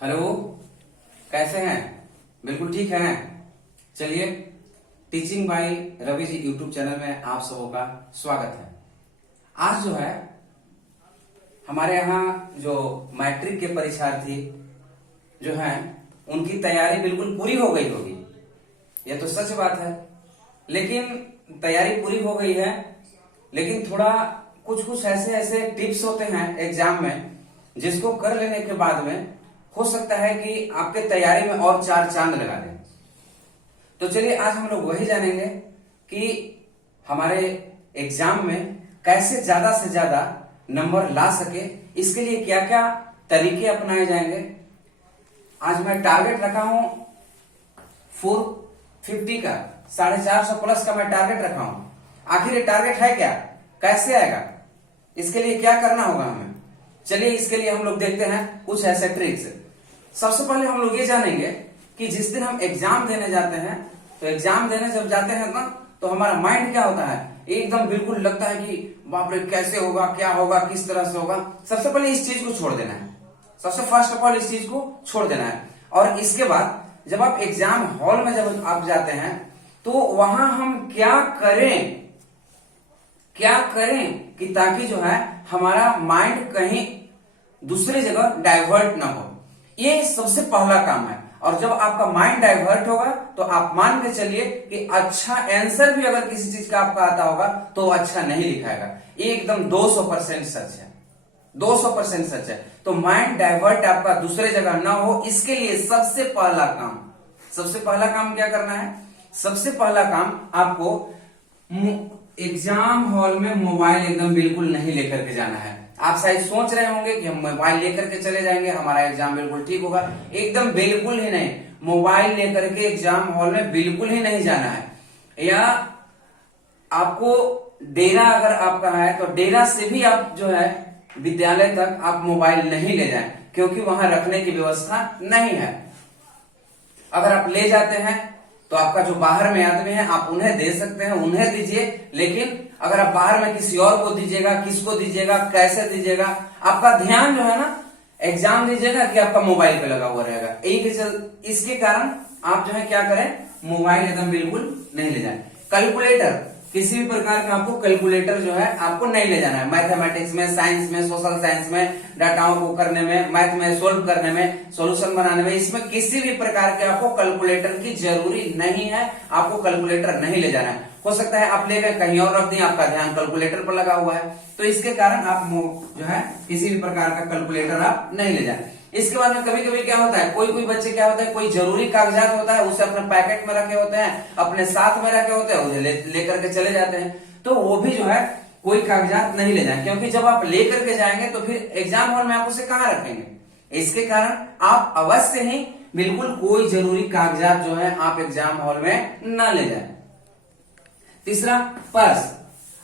Hello, कैसे हैं? बिल्कुल ठीक हैं। चलिए, teaching by Ravi ji YouTube channel में आप सबों का स्वागत है। आज जो है हमारे यहाँ जो मैट्रिक के परीक्षार्थी जो हैं उनकी तैयारी बिल्कुल पूरी हो गई होगी, यह तो सच बात है। लेकिन तैयारी पूरी हो गई है, लेकिन थोड़ा कुछ ऐसे ऐसे टिप्स होते हैं एग्जाम में जिसको कर लेने के बाद में हो सकता है कि आपके तैयारी में और चार चांद लगा दें। तो चलिए आज हम लोग वही जानेंगे कि हमारे एग्जाम में कैसे ज्यादा से ज्यादा नंबर ला सके, इसके लिए क्या क्या तरीके अपनाए जाएंगे। आज मैं टारगेट रखा हूं 450 का, 450 प्लस का मैं टारगेट रखा हूं। आखिर ये टारगेट है क्या, कैसे आएगा, इसके लिए क्या करना होगा हमें। चलिए इसके लिए हम लोग देखते हैं कुछ ऐसे ट्रिक्स। सबसे पहले हम लोग ये जानेंगे कि जिस दिन हम एग्जाम देने जाते हैं, तो एग्जाम देने जब जाते हैं ना, तो हमारा माइंड क्या होता है, एकदम बिल्कुल लगता है कि बाप रे कैसे होगा, क्या होगा, किस तरह से होगा। सबसे पहले इस चीज को छोड़ देना है, सबसे फर्स्ट ऑफ ऑल इस चीज को छोड़ देना है। और इसके बाद जब आप एग्जाम हॉल में जब आप जाते हैं तो वहां हम क्या करें कि ताकि जो है हमारा माइंड कहीं दूसरी जगह डाइवर्ट ना हो। ये सबसे पहला काम है। और जब आपका माइंड डाइवर्ट होगा तो आप मान के चलिए कि अच्छा आंसर भी अगर किसी चीज का आपका आता होगा तो अच्छा नहीं लिखाएगा। ये एकदम 200% सच है, 200% सच है। तो माइंड डाइवर्ट आपका दूसरे जगह ना हो, इसके लिए सबसे पहला काम क्या करना है। सबसे पहला काम आपको एग्जाम हॉल में मोबाइल एकदम बिल्कुल नहीं लेकर के जाना है। आप शायद सोच रहे होंगे कि हम मोबाइल लेकर के चले जाएंगे हमारा एग्जाम बिल्कुल ठीक होगा। एकदम बिल्कुल ही नहीं, मोबाइल लेकर के एग्जाम हॉल में बिल्कुल ही नहीं जाना है। या आपको डेरा अगर आपका है तो डेरा से भी आप जो है विद्यालय तक आप मोबाइल नहीं ले जाएं, क्योंकि वहां रखने की व्यवस्था नहीं है। अगर आप ले जाते हैं तो आपका जो बाहर में आदमी है आप उन्हें दे सकते हैं, उन्हें दीजिए। लेकिन अगर आप बाहर में किसी और को दीजिएगा, किसको दीजिएगा, कैसे दीजिएगा, आपका ध्यान जो है ना एग्जाम दीजिएगा कि आपका मोबाइल पे लगा हुआ रहेगा। इसके कारण आप जो है क्या करें, मोबाइल एकदम बिल्कुल नहीं ले जाए। कैलकुलेटर, किसी भी प्रकार का आपको कैलकुलेटर जो है आपको नहीं ले जाना है। मैथमेटिक्स में, साइंस में, सोशल साइंस में, डाटाओं को करने में, मैथ में सोल्व करने में, सॉल्यूशन बनाने में, इसमें किसी भी प्रकार के आपको कैलकुलेटर की जरूरी नहीं है। आपको कैलकुलेटर नहीं ले जाना है। हो सकता है आप ले गए कहीं और रख दिए, आपका ध्यान कैलकुलेटर पर लगा हुआ है, तो इसके कारण आप जो है किसी भी प्रकार का कैलकुलेटर आप नहीं ले जाए। इसके बाद में कभी कभी क्या होता है, कोई बच्चे क्या होता है, कोई जरूरी कागजात होता है उसे अपने पैकेट में रखे होते हैं, अपने साथ में रखे होते हैं, उसे लेकर के चले जाते हैं। तो वो भी जो है कोई कागजात नहीं ले जाए, क्योंकि जब आप लेकर के जाएंगे तो फिर एग्जाम हॉल में आप उसे कहाँ रखेंगे। इसके कारण आप अवश्य ही बिल्कुल कोई जरूरी कागजात जो है आप एग्जाम हॉल में न ले जाए। तीसरा, पर्स।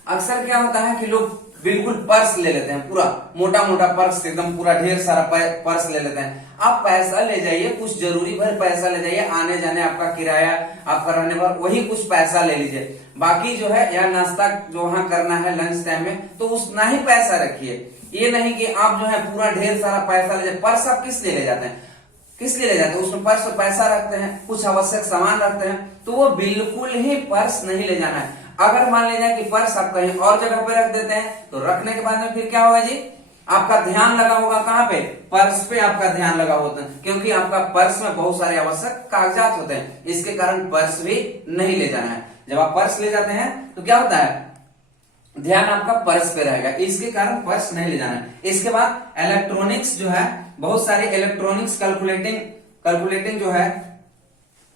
अक्सर क्या होता है कि लोग बिल्कुल पर्स ले लेते हैं, पूरा मोटा मोटा पर्स, एकदम पूरा ढेर सारा पर्स ले लेते हैं। आप पैसा ले जाइए, कुछ जरूरी भर पैसा ले जाइए, आने जाने आपका किराया, आपका रहने पर वही कुछ पैसा ले लीजिए। बाकी जो है या नाश्ता जो वहां करना है लंच टाइम में तो उतना ही पैसा रखिए। ये नहीं कि आप जो है पूरा ढेर सारा पैसा ले जाए। पर्स आप किस लिए ले जाते हैं, उसमें पर्स पैसा रखते हैं, कुछ आवश्यक सामान रखते हैं, तो वो बिल्कुल ही पर्स नहीं ले जाना है। अगर मान लीजिए कि पर्स आप कहीं और जगह पे रख देते हैं तो रखने के बाद में फिर क्या होगा जी, आपका ध्यान लगा होगा कहाँ पे, पर्स पे आपका ध्यान लगा होता है, क्योंकि आपका पर्स में बहुत सारे आवश्यक कागजात होते हैं। इसके कारण पर्स भी नहीं ले जाना है। जब आप पर्स ले जाते हैं तो क्या होता है, ध्यान आपका पर्स पे रहेगा, इसके कारण पर्स नहीं ले जाना है। इसके बाद इलेक्ट्रॉनिक्स जो है, बहुत सारे इलेक्ट्रॉनिक्स कैलकुलेटिंग जो है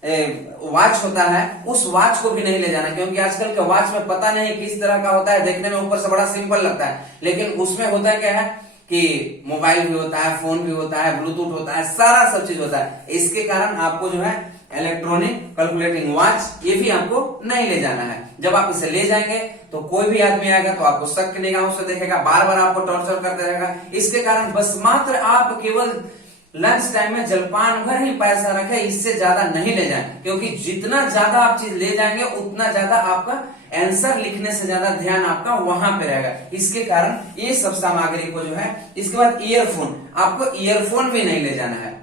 वॉच होता है, उस वॉच को भी नहीं ले जाना, क्योंकि आजकल के वॉच में पता नहीं किस तरह का होता है। देखने में ऊपर से बड़ा सिंपल लगता है, लेकिन उसमें होता है क्या है कि मोबाइल भी होता है, फोन भी होता है, ब्लूटूथ होता है, सारा सब चीज होता है। इसके कारण आपको जो है इलेक्ट्रॉनिक कैलकुलेटिंग वॉच ये भी आपको नहीं ले जाना है। जब आप इसे ले जाएंगे तो कोई भी आदमी आएगा तो आपको शक की निगाहों से देखेगा, बार बार आपको टॉर्चर करते रहेगा। इसके कारण बस मात्र आप केवल लंच टाइम में जलपान भर ही पैसा रखें, इससे ज्यादा नहीं ले जाएं, क्योंकि जितना ज्यादा आप चीज ले जाएंगे उतना ज्यादा आपका आंसर लिखने से ज्यादा ध्यान आपका वहां पे रहेगा। इसके कारण ये सब सामग्री को जो है, इसके बाद ईयरफोन, आपको ईयरफोन भी नहीं ले जाना है।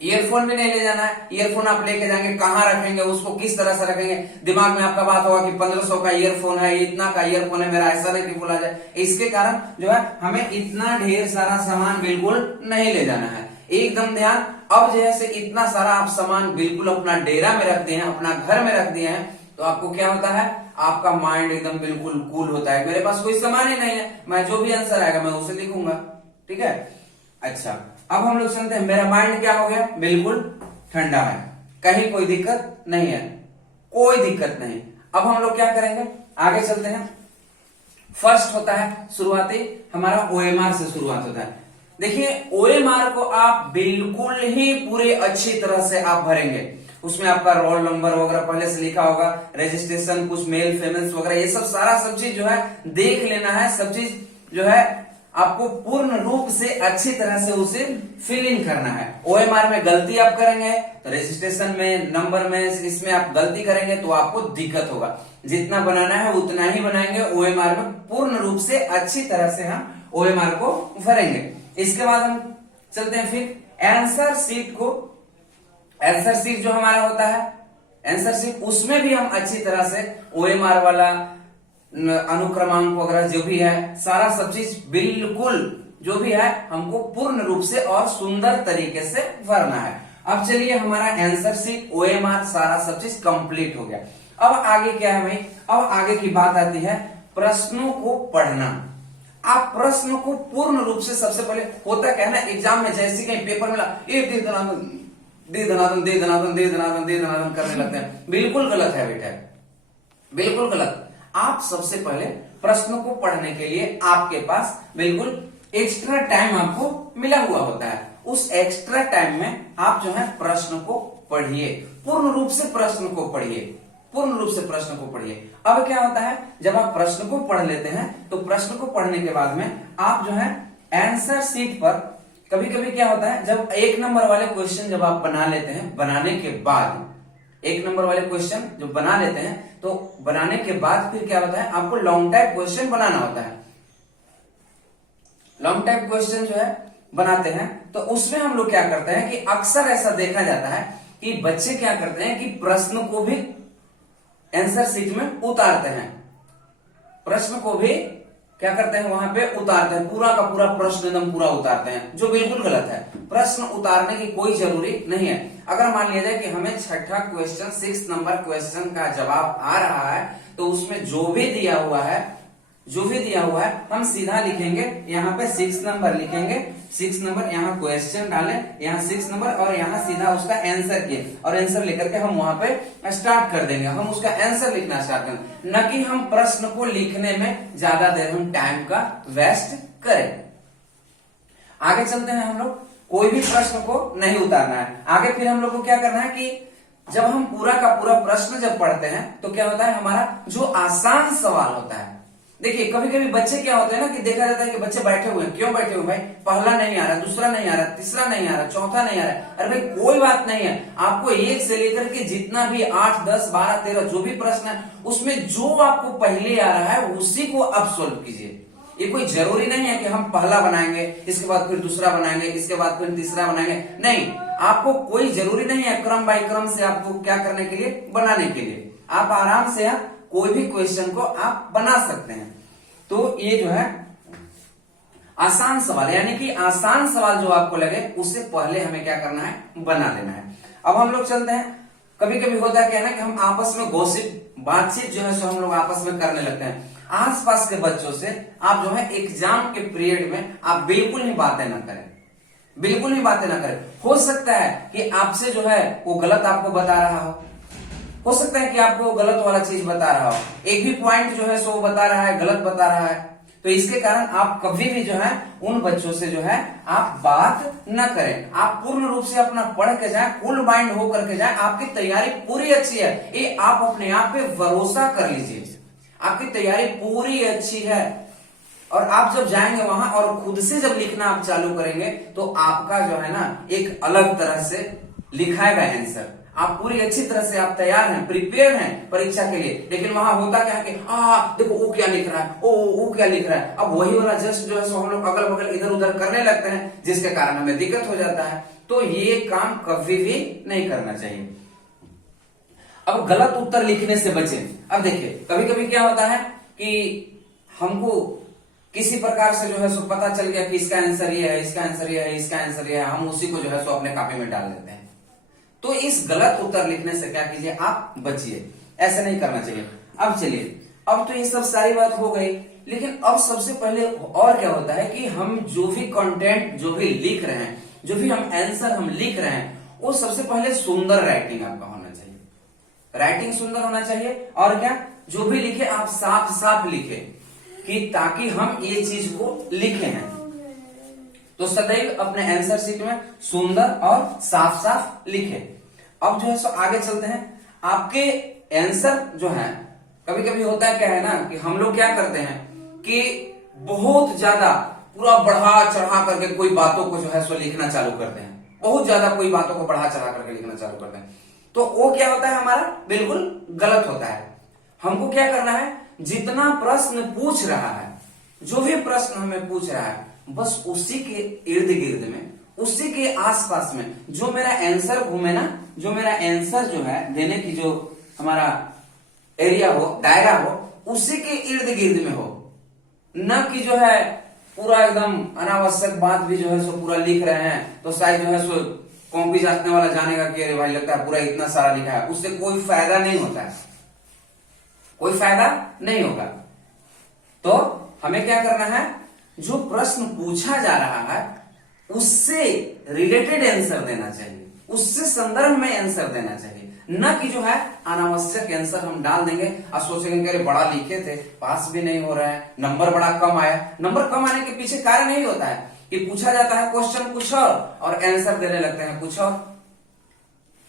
ईयरफोन भी नहीं ले जाना है। ईयरफोन आप लेके जाएंगे, कहाँ रखेंगे, उसको किस तरह से रखेंगे, दिमाग में आपका बात होगा कि 1500 का ईयरफोन है, इतना का ईयरफोन है मेरा, ऐसा नहीं कि भूला जाए। इसके कारण जो है हमें इतना ढेर सारा सामान बिल्कुल नहीं ले जाना है। एकदम ध्यान। अब जैसे इतना सारा आप सामान बिल्कुल अपना डेरा में रख दिए हैं, अपना घर में रख दिए हैं, तो आपको क्या होता है, आपका माइंड एकदम बिल्कुल कूल होता है। मेरे पास कोई सामान ही नहीं है, मैं जो भी आंसर आएगा मैं उसे लिखूंगा। ठीक है, अच्छा अब हम लोग चलते हैं। मेरा माइंड क्या हो गया, बिल्कुल ठंडा है, कहीं कोई दिक्कत नहीं है, कोई दिक्कत नहीं। अब हम लोग क्या करेंगे, आगे चलते हैं। फर्स्ट होता है शुरुआती हमारा OMR से शुरुआत होता है। देखिए OMR को आप बिल्कुल ही पूरे अच्छी तरह से आप भरेंगे। उसमें आपका रोल नंबर वगैरह पहले से लिखा होगा, रजिस्ट्रेशन, कुछ मेल फेमेल्स वगैरह, ये सब सारा सब चीज जो है देख लेना है। सब चीज जो है आपको पूर्ण रूप से अच्छी तरह से उसे फिल इन करना है। OMR में गलती आप करेंगे तो रजिस्ट्रेशन में, नंबर में, इसमें आप गलती करेंगे तो आपको दिक्कत होगा। जितना बनाना है उतना ही बनाएंगे। OMR में पूर्ण रूप से अच्छी तरह से हम OMR को भरेंगे। इसके बाद हम चलते हैं फिर आंसर शीट को। आंसर शीट जो हमारा होता है, आंसर शीट, उसमें भी हम अच्छी तरह से OMR वाला अनुक्रमांक वगैरह जो भी है सारा सब चीज बिल्कुल जो भी है हमको पूर्ण रूप से और सुंदर तरीके से भरना है। अब चलिए हमारा आंसर शीट, OMR सारा सब चीज कंप्लीट हो गया। अब आगे क्या है भाई, अब आगे की बात आती है प्रश्नों को पढ़ना। आप प्रश्न को पूर्ण रूप से, सबसे पहले होता क्या है ना, एग्जाम में जैसे कहीं पेपर मिला, एक दे दनादन दे दनादन दे दनादन दे दनादन दे दनादन करने लगते हैं। बिल्कुल गलत है बेटा, बिल्कुल गलत। आप सबसे पहले प्रश्नों को पढ़ने के लिए आपके पास बिल्कुल एक्स्ट्रा टाइम आपको मिला हुआ होता है। उस एक्स्ट्रा टाइम में आप जो है प्रश्न को पढ़िए, पूर्ण रूप से प्रश्न को पढ़िए, पूर्ण रूप से प्रश्न को पढ़िए। अब क्या होता है, जब आप प्रश्न को पढ़ लेते हैं तो प्रश्न को पढ़ने के बाद में आप जो है आंसर शीट पर, कभी कभी क्या होता है, जब 1 नंबर वाले क्वेश्चन जब आप बना लेते हैं, बनाने के बाद 1 नंबर वाले क्वेश्चन जो बना लेते हैं, तो बनाने के बाद फिर क्या होता है, आपको लॉन्ग टाइप क्वेश्चन बनाना होता है। लॉन्ग टाइप क्वेश्चन जो है बनाते हैं, तो उसमें हम लोग क्या करते हैं कि अक्सर ऐसा देखा जाता है कि बच्चे क्या करते हैं कि प्रश्न को भी आंसर शीट में उतारते हैं, प्रश्न को भी क्या करते हैं वहां पे उतारते हैं, पूरा का पूरा प्रश्न एकदम पूरा उतारते हैं, जो बिल्कुल गलत है। प्रश्न उतारने की कोई जरूरी नहीं है। अगर मान लिया जाए कि हमें छठा क्वेश्चन, 6 नंबर क्वेश्चन का जवाब आ रहा है, तो उसमें जो भी दिया हुआ है, जो भी दिया हुआ है, हम सीधा लिखेंगे, यहाँ पे 6 नंबर लिखेंगे, 6 नंबर, यहाँ क्वेश्चन डालें, यहाँ 6 नंबर, और यहाँ सीधा उसका आंसर किए, और आंसर लेकर के हम वहां पे स्टार्ट कर देंगे, हम उसका आंसर लिखना स्टार्ट करेंगे, न कि हम प्रश्न को लिखने में ज्यादा देर हम टाइम का वेस्ट करें। आगे चलते हैं हम लोग, कोई भी प्रश्न को नहीं उतारना है। आगे फिर हम लोग को क्या करना है कि जब हम पूरा का पूरा प्रश्न जब पढ़ते हैं तो क्या होता है, हमारा जो आसान सवाल होता है, देखिए कभी कभी बच्चे क्या होते हैं ना कि देखा जाता है कि बच्चे बैठे हुए हैं, क्यों बैठे हुए भाई, पहला नहीं आ रहा, दूसरा नहीं आ रहा, तीसरा नहीं आ रहा, चौथा नहीं आ रहा। अरे भाई कोई बात नहीं है, आपको 1 से लेकर के जितना भी 8, 10, 12, 13 जो भी प्रश्न है, उसमें जो आपको पहले आ रहा है उसी को आप सोल्व कीजिए। ये कोई जरूरी नहीं है कि हम पहला बनाएंगे, इसके बाद फिर दूसरा बनाएंगे, इसके बाद फिर तीसरा बनाएंगे, नहीं, आपको कोई जरूरी नहीं है क्रम बाय क्रम से आपको क्या करने के लिए, बनाने के लिए। आप आराम से कोई भी क्वेश्चन को आप बना सकते हैं। तो ये जो है आसान सवाल, यानी कि आसान सवाल जो आपको लगे उससे पहले हमें क्या करना है, बना लेना है। अब हम लोग चलते हैं, कभी कभी होता है क्या ना कि हम आपस में गॉसिप, बातचीत जो है सो हम लोग आपस में करने लगते हैं। आसपास के बच्चों से आप जो है एग्जाम के पीरियड में आप बिल्कुल ही बातें ना करें, बिल्कुल ही बातें ना करें। हो सकता है कि आपसे जो है वो गलत आपको बता रहा हो सकता है कि आपको गलत वाला चीज बता रहा हो, एक भी पॉइंट जो है सो वो बता रहा है, गलत बता रहा है, तो इसके कारण आप कभी भी जो है उन बच्चों से जो है आप बात न करें। आप पूर्ण रूप से अपना पढ़ के जाए, कूल माइंड होकर के जाए, आपकी तैयारी पूरी अच्छी है, ये आप अपने आप पे भरोसा कर लीजिए, आपकी तैयारी पूरी अच्छी है। और आप जब जाएंगे वहां और खुद से जब लिखना आप चालू करेंगे तो आपका जो है ना एक अलग तरह से लिखाएगा आंसर। आप पूरी अच्छी तरह से आप तैयार हैं, प्रिपेयर हैं परीक्षा के लिए। लेकिन वहां होता क्या है कि देखो वो क्या लिख रहा है, वो क्या लिख रहा है, अब वही वाला जस्ट जो है सो हम लोग अगल बगल इधर उधर करने लगते हैं, जिसके कारण हमें दिक्कत हो जाता है। तो ये काम कभी भी नहीं करना चाहिए। अब गलत उत्तर लिखने से बचें। अब देखिए कभी कभी क्या होता है कि हमको किसी प्रकार से जो है सो पता चल गया कि इसका आंसर ये है, इसका आंसर ये है, इसका आंसर ये है, हम उसी को जो है सो अपने कॉपी में डाल देते हैं। तो इस गलत उत्तर लिखने से क्या कीजिए, आप बचिए, ऐसा नहीं करना चाहिए। अब चलिए, अब तो ये सब सारी बात हो गई, लेकिन अब सबसे पहले और क्या होता है कि हम जो भी कंटेंट जो भी लिख रहे हैं, जो भी हम आंसर हम लिख रहे हैं, वो सबसे पहले सुंदर राइटिंग आपका होना चाहिए। राइटिंग सुंदर होना चाहिए, और क्या, जो भी लिखे आप साफ साफ लिखे, कि ताकि हम ये चीज को लिखे हैं। तो सदैव अपने आंसर शीट में सुंदर और साफ साफ लिखे। अब जो है सो आगे चलते हैं। आपके आंसर जो है, कभी कभी होता है क्या है ना कि हम लोग क्या करते हैं कि बहुत ज्यादा पूरा बढ़ा चढ़ा करके कोई बातों को जो है सो लिखना चालू करते हैं, बहुत ज्यादा कोई बातों को बढ़ा चढ़ा करके लिखना चालू करते हैं। तो वो क्या होता है, हमारा बिल्कुल गलत होता है। हमको क्या करना है, जितना प्रश्न पूछ रहा है, जो भी प्रश्न हमें पूछ रहा है, बस उसी के इर्द गिर्द में, उसी के आसपास में जो मेरा आंसर घूमे ना, जो मेरा आंसर जो है देने की जो हमारा एरिया हो, दायरा हो, उसी के इर्द गिर्द में हो, न कि जो है पूरा एकदम अनावश्यक बात भी जो है सो पूरा लिख रहे हैं, तो शायद जो है सो कॉपी जांचने वाला जानेगा कि अरे भाई लगता है पूरा इतना सारा लिखा है, उससे कोई फायदा नहीं होता है, कोई फायदा नहीं होगा। तो हमें क्या करना है, जो प्रश्न पूछा जा रहा है उससे रिलेटेड आंसर देना चाहिए, उससे संदर्भ में आंसर देना चाहिए, न कि जो है अनावश्यक आंसर हम डाल देंगे और सोचेंगे कि अरे बड़ा लिखे थे, पास भी नहीं हो रहा है, नंबर बड़ा कम आया। नंबर कम आने के पीछे कारण यही होता है कि पूछा जाता है क्वेश्चन कुछ और आंसर देने लगते हैं कुछ और।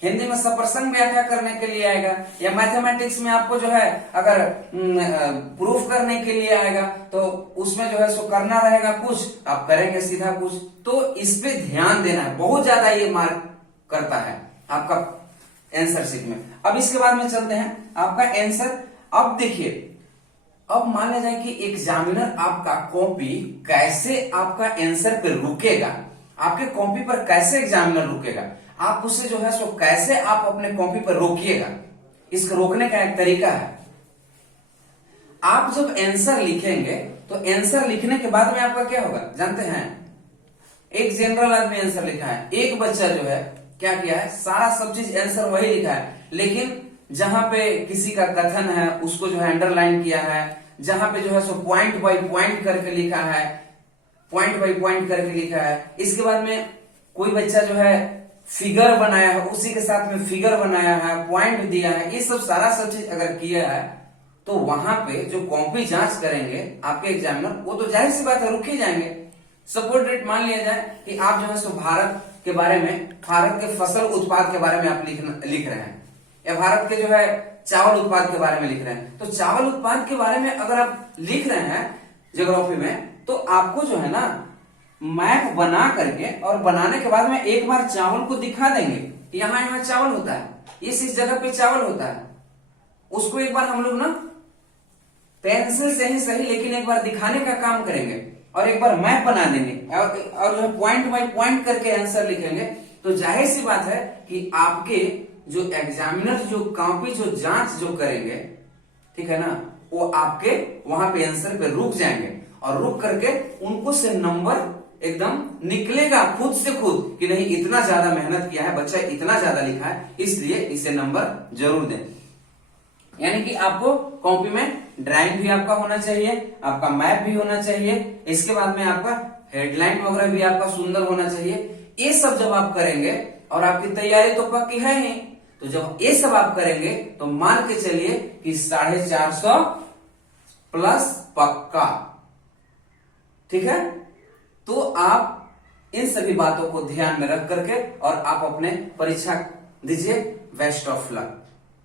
हिंदी में सप्रसंग व्याख्या करने के लिए आएगा, या मैथमेटिक्स में आपको जो है अगर प्रूफ करने के लिए आएगा, तो उसमें जो है सो करना रहेगा कुछ, आप करेंगे सीधा कुछ। तो इस पे ध्यान देना है, बहुत ज्यादा ये मार्क करता है आपका आंसर शीट में। अब इसके बाद में चलते हैं आपका आंसर। अब देखिए, अब मान लिया जाए कि एग्जामिनर आपका कॉपी कैसे आपका आंसर पे रुकेगा, आपके कॉपी पर कैसे एग्जामिनर रुकेगा, आप उससे जो है सो कैसे आप अपने कॉपी पर रोकिएगा, इसको रोकने का एक तरीका है। आप जब आंसर लिखेंगे तो आंसर लिखने के बाद में आपका क्या होगा जानते हैं, एक जनरल आदमी आंसर लिखा है, एक बच्चा जो है क्या किया है, सारा सब चीज आंसर वही लिखा है, लेकिन जहां पे किसी का कथन है उसको जो है अंडरलाइन किया है, जहां पे जो है सो पॉइंट बाय पॉइंट करके लिखा है, पॉइंट बाय पॉइंट करके लिखा है। इसके बाद में कोई बच्चा जो है फिगर बनाया है, उसी के साथ में फिगर बनाया है, पॉइंट दिया है, ये सब सारा सब चीज अगर किया है, तो वहां पे जो कॉपी जांच करेंगे आपके एग्जामिनर, वो तो जाहिर सी बात है रुक ही जाएंगे। सपोज डेट मान लिया जाए कि आप जो है सो भारत के बारे में, भारत के फसल उत्पाद के बारे में आप लिख रहे हैं, या भारत के जो है चावल उत्पाद के बारे में लिख रहे हैं। तो चावल उत्पाद के बारे में अगर आप लिख रहे हैं ज्योग्राफी में, तो आपको जो है ना मैप बना करके, और बनाने के बाद में एक बार चावल को दिखा देंगे कि यहाँ यहाँ चावल होता है, इस जगह पे चावल होता है, उसको एक बार हम लोग ना पेंसिल से ही सही लेकिन एक बार दिखाने का काम करेंगे, और एक बार मैप बना देंगे, और जो है पॉइंट बाय पॉइंट करके आंसर लिखेंगे। तो जाहिर सी बात है कि आपके जो एग्जामिनर जो कॉपी जो जांच जो करेंगे, ठीक है ना, वो आपके वहां पे आंसर पे रुक जाएंगे, और रुक करके उनको से नंबर एकदम निकलेगा खुद से खुद कि नहीं इतना ज्यादा मेहनत किया है बच्चा, इतना ज्यादा लिखा है, इसलिए इसे नंबर जरूर दें। यानी कि आपको कॉपी में ड्राइंग भी आपका होना चाहिए, आपका मैप भी होना चाहिए, इसके बाद में आपका हेडलाइन वगैरह भी आपका सुंदर होना चाहिए। ये सब जब आप करेंगे, और आपकी तैयारी तो पक्की है ही, तो जब ये सब आप करेंगे तो मान के चलिए कि 450 प्लस पक्का, ठीक है। तो आप इन सभी बातों को ध्यान में रख करके और आप अपने परीक्षा दीजिए। Best of luck.